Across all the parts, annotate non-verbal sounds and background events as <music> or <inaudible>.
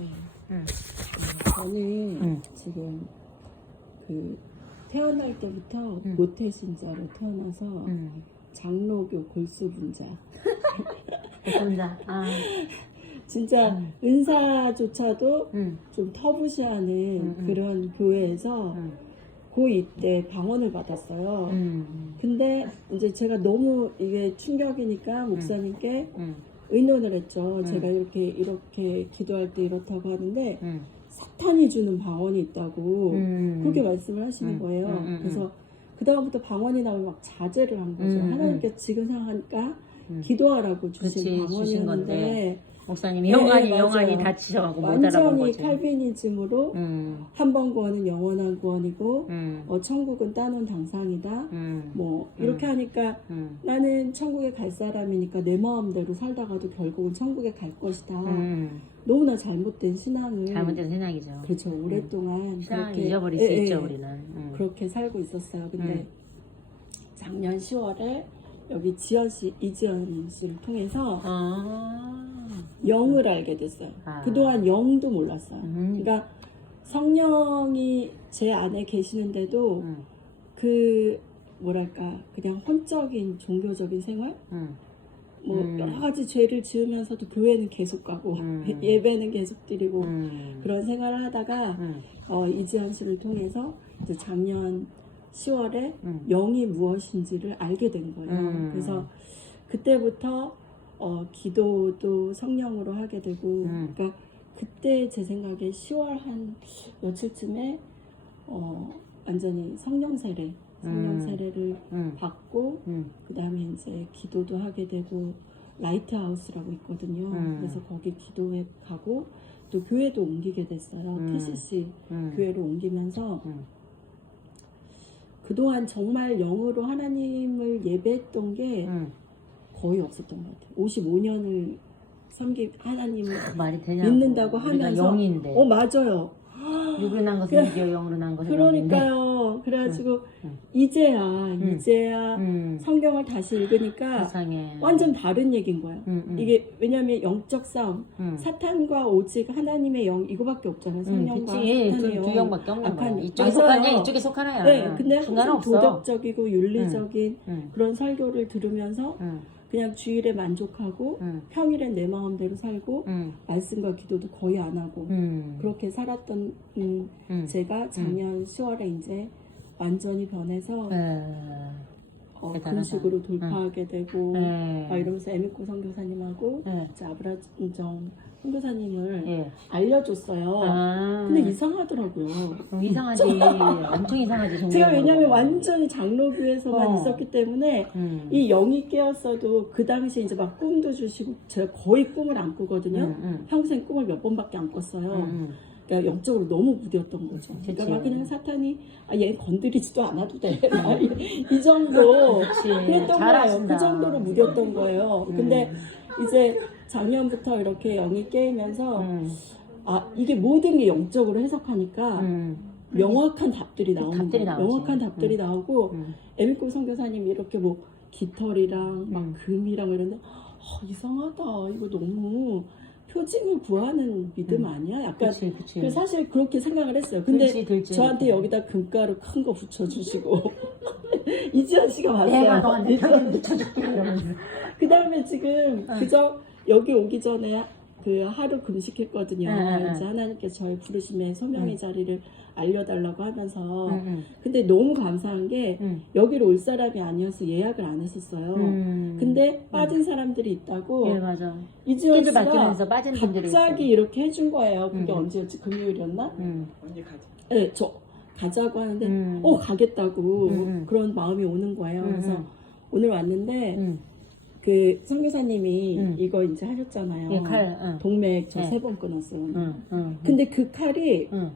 응. 저는 응. 지금 그 태어날 때부터 응. 모태 신자로 태어나서 응. 장로교 골수 분자. 혼자. <laughs> 아. 진짜 응. 은사조차도 응. 좀 터부시하는 응, 응. 그런 교회에서 응. 고2 때 방언을 받았어요. 응. 근데 이제 제가 너무 이게 충격이니까 목사님께 응. 의논을 했죠. 응. 제가 이렇게 이렇게 기도할 때 이렇다고 하는데 응. 사탄이 주는 방언이 있다고 응. 그렇게 말씀을 하시는 응, 거예요. 응, 응, 그래서 그 다음부터 방언이 나오면 막 자제를 한 거죠. 응, 하나님께 지금 생각하니까 응. 기도하라고 주신 그치, 주신 방언이었는데 건데 목사님이 네, 영안이 맞아요. 영안이 다치셔가고 못 알아본 완전히 거지. 칼비니즘으로 응. 한번 구원은 영원한 구원이고 응. 어, 천국은 따놓은 당상이다. 응. 뭐 이렇게 하니까 응. 나는 천국에 갈 사람이니까 내 마음대로 살다가도 결국은 천국에 갈 것이다. 응. 너무나 잘못된 신앙을 잘못된 생각이죠. 그렇죠 오랫동안 신앙을 그렇게 잊어버릴 예, 수 예, 있죠 우리는. 응. 그렇게 살고 있었어요. 근데 음. 작년 10월에 여기 지연 씨, 이지연 씨를 통해서 아. 영을 알게 됐어요. 아. 그동안 영도 몰랐어요. 음. 그러니까 성령이 제 안에 계시는데도 응. 그 뭐랄까 그냥 혼적인 종교적인 생활 응. 뭐 음. 여러 가지 죄를 지으면서도 교회는 계속 가고 음. <laughs> 예배는 계속 드리고 응. 그런 생활을 하다가 응. 어, 이지연 씨를 통해서 이제 작년 10월에 응. 영이 무엇인지를 알게 된 거예요. 음. 그래서 그때부터 어, 기도도 성령으로 하게 되고, 음. 그러니까 그때 제 생각에 10월 한 며칠쯤에 어, 완전히 성령 세례, 성령 음. 세례를 응. 받고 응. 그 다음에 이제 기도도 하게 되고 라이트 하우스라고 있거든요. 음. 그래서 거기 기도회 가고 또 교회도 옮기게 됐어요. 음. TCC 응. 교회로 옮기면서 응. 그동안 정말 영으로 하나님을 예배했던 게 응. 거의 없었던 것 같아요. 55년을 섬기 하나님을 말이 되냐고. 믿는다고 하면서 영인데. 어 맞아요. <gasps> 육으로 난 것은 그- 육이요 영으로 난 것은 영인데. 그러니까요. 그래가지고 응. 이제야 이제야 응. 성경을 다시 읽으니까 세상에. 완전 다른 얘기인 거예요. 응, 응. 이게 왜냐하면 영적 싸움, 응. 사탄과 오직 하나님의 영 이거밖에 없잖아요. 응, 성령과. 두, 사탄의 두 영. 영밖에 없는 거야. 영. 이쪽에. 속하냐, 이쪽에 속하나야. 네, 근데 항상. 도덕적이고 윤리적인 응. 그런 설교를 들으면서 응. 그냥 주일에 만족하고 응. 평일엔 내 마음대로 살고 응. 말씀과 기도도 거의 안 하고 응. 그렇게 살았던 음, 응. 제가 작년 10월에 이제 완전히 변해서 에. 어. 금식으로 돌파하게 되고 에. 막 이러면서 에미코 선교사님하고 예. 이제 아브라정 선교사님을 예. 알려줬어요. 아. 근데 이상하더라고요. 어, 이상하지. 엄청 <laughs> 이상하지. 제가. 왜냐면 완전히 장로교에서만 어. 있었기 때문에 응. 이 영이 깨었어도 그 당시에 이제 막 꿈도 주시고 제가 거의 꿈을 안 꾸거든요. 응, 응. 평생 꿈을 몇 번밖에 안 꿨어요. 응, 응. 그러니까 영적으로 너무 무디었던 거죠. 그치. 그러니까 막 그냥 사탄이 아, 얘 건드리지도 않아도 돼. 막 이, <laughs> 이 정도. 그랬던 거예요. 그 정도로 무디었던 거예요. 음. 근데 이제 작년부터 이렇게 영이 깨이면서 응. 아 이게 모든 게 영적으로 해석하니까 응. 명확한 답들이 나오는 음. 답들이 거예요. 나오지. 명확한 답들이 나오고 응. 에미코 선교사님이 이렇게 뭐 깃털이랑 막 음. 금이랑 이런데 아, 이상하다. 이거 너무 표징을 구하는 믿음 음. 아니야? 약간 그치, 그치. 그 사실 그렇게 생각을 했어요. 근데 들지, 들지. 저한테 여기다 금가루 큰 거 붙여주시고 <laughs> 이지연 씨가 봤어요. 내가 너한테 편지 붙여줄게 이러면서. <laughs> 그 다음에 지금 응. 그저 여기 오기 전에 그 하루 금식했거든요. 응, 응, 응. 이제 하나님께서 저희 부르심에 소명의 응. 자리를 알려달라고 하면서 응, 근데 너무 감사한 게 응. 여기로 올 사람이 아니어서 예약을 안 했었어요. 응. 근데 빠진 사람들이 있다고 예, 맞아. 이지연 스케줄 씨가 바뀌면서 빠진 분들이 갑자기 이렇게 해준 거예요. 그게 응. 언제였지? 금요일이었나? 응. 언제 가지? 네, 저 가자고 하는데 응. 어 가겠다고 응, 응. 그런 마음이 오는 거예요. 응, 그래서 응. 오늘 왔는데 응. 그 선교사님이 응. 이거 이제 하셨잖아요. 예, 칼. 응. 동맥 저 네. 세번 끊었어요. 응. 응. 근데 그 칼이 응.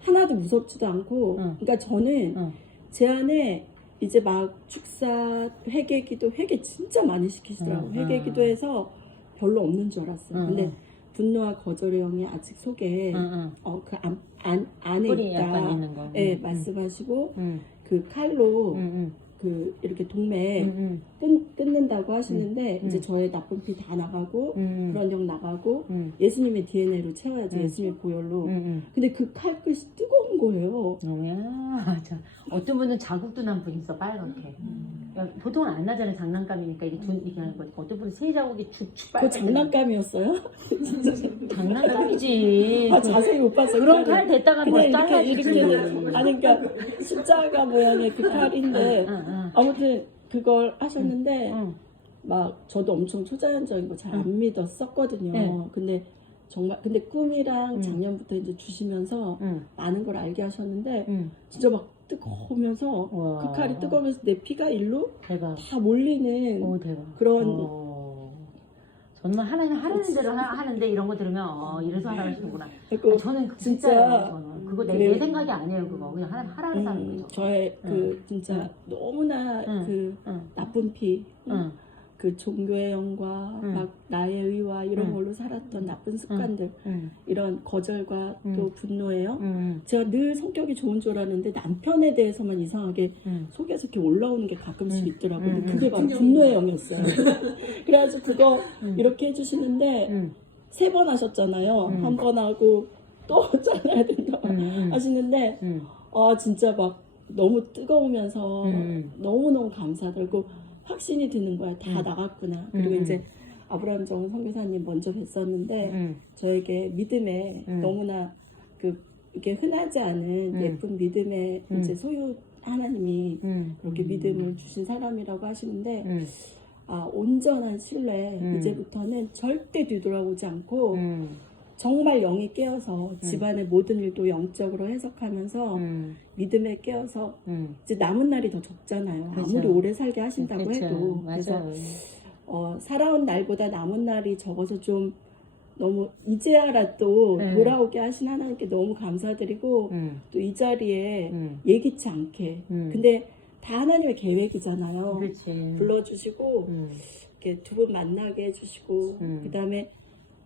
하나도 무섭지도 않고, 응. 그러니까 저는 응. 제 안에 이제 막 축사 회개기도 회개 진짜 많이 시키시더라고 요. 응, 회개기도 해서 별로 없는 줄 알았어요. 응, 근데 응. 분노와 거절의 영이 아직 속에 응. 응. 어, 그 안, 안, 안에 뿌리 약간 있다. 있는 거. 예, 응. 말씀하시고 응. 그 칼로 응. 응. 그 이렇게 동매 음, 끊, 끊는다고 하시는데 음. 이제 저의 나쁜 피 다 나가고 음, 그런 영 나가고 음, 예수님의 DNA로 채워야지 음. 예수님의 보혈로 음, 음. 근데 그 칼끝이 뜨거운 거예요 뭐야? 자, 어떤 분은 자국도 난 분 있어 빨갛게. 야, 보통은 안 나잖아요 장난감이니까 이게 둔 이게 하는 거지. 어떤 분은 세 자국이 쭉쭉 그 빨갛게. 장난감이었어요? <laughs> 장난감이지. 아 자세히 못 봤어요 그런. 칼 됐다가 뭐 그냥 이렇게 잘라주지. 이렇게 아니 그러니까 십자가 모양의 그 칼인데 응, 응, 아무튼 그걸 하셨는데 응. 막 저도 엄청 초자연적인 거 잘 안 믿었었거든요. 네. 근데 정말 근데 꿈이랑 음. 작년부터 이제 주시면서 응, 많은 걸 알게 하셨는데 응. 진짜 막 뜨거우면서 와. 그 칼이 뜨거우면서 내 피가 일로 대박. 다 몰리는 오 대박. 그런 어. 정말 하나님 하라는 대로 하, 하는데 이런 거 들으면 어, 이래서 하라고 하시는구나. 그리고 저는 진짜 진짜 저는 그거 내. 내 생각이 아니에요 그거 그냥 하나님 하라고 해서 하는 음, 거죠. 저의 그 진짜 너무나 응. 그 응, 나쁜 피, 응, 그 종교의 영과 응. 막 나의 의와 이런 응. 걸로 살았던 나쁜 습관들, 응, 이런 거절과 응. 또 분노예요. 응, 제가 늘 성격이 좋은 줄 알았는데 남편에 대해서만 이상하게 응. 속에서 이렇게 올라오는 게 가끔씩 응. 있더라고요. 응. 그게 바로 분노의 영이었어요. <laughs> 그래가지고 그거 응. 이렇게 해주시는데 응, 세번 하셨잖아요. 응. 한번 하고 또 <laughs> 잘라야 된다 응, 응, 하시는데 응, 아 진짜 막 너무 뜨거우면서 음. 너무너무 감사들고 확신이 드는 거야. 다 음. 나갔구나. 그리고 음. 이제 아브라함 정은 선교사님 먼저 뵀었는데 응, 저에게 믿음에 음. 너무나 그 이게 흔하지 않은 음. 예쁜 믿음의 음. 이제 소유 하나님이 응. 그렇게 믿음을 주신 사람이라고 하시는데 응, 아 온전한 신뢰 음. 이제부터는 절대 뒤돌아오지 않고 응, 정말 영이 깨어서 집안의 모든 일도 영적으로 해석하면서 응, 믿음에 깨어서 응. 이제 남은 날이 더 적잖아요. 그렇죠. 아무리 오래 살게 하신다고 그쵸. 해도 그래서 맞아요. 어, 살아온 날보다 남은 날이 적어서 좀 너무 이제야라도 네. 돌아오게 하신 하나님께 너무 감사드리고 응, 또이 자리에 응, 예기치 않게 응. 근데 다 하나님의 계획이잖아요. 그렇지. 불러주시고 응, 이렇게 두 분 만나게 해주시고 음. 그 다음에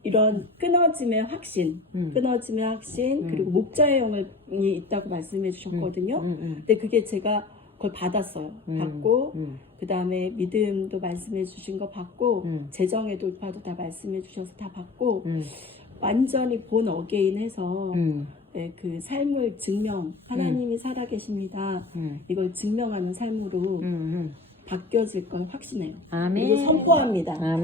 이런 끊어짐의 확신, 응, 끊어짐의 확신 음. 그리고 목자의 영이 있다고 말씀해 주셨거든요. 응, 응, 근데 그게 제가 그걸 받았어요. 음. 받고 응, 그 다음에 믿음도 말씀해 주신 거 받고 음. 재정의 돌파도 다 말씀해 주셔서 다 받고 응, 완전히 본 어게인 해서 응, 네, 그 삶을 증명 하나님이 살아계십니다. 응, 이걸 증명하는 삶으로 응, 응. 바뀌어질 걸 확신해요. 아멘. 그리고 선포합니다. 아멘.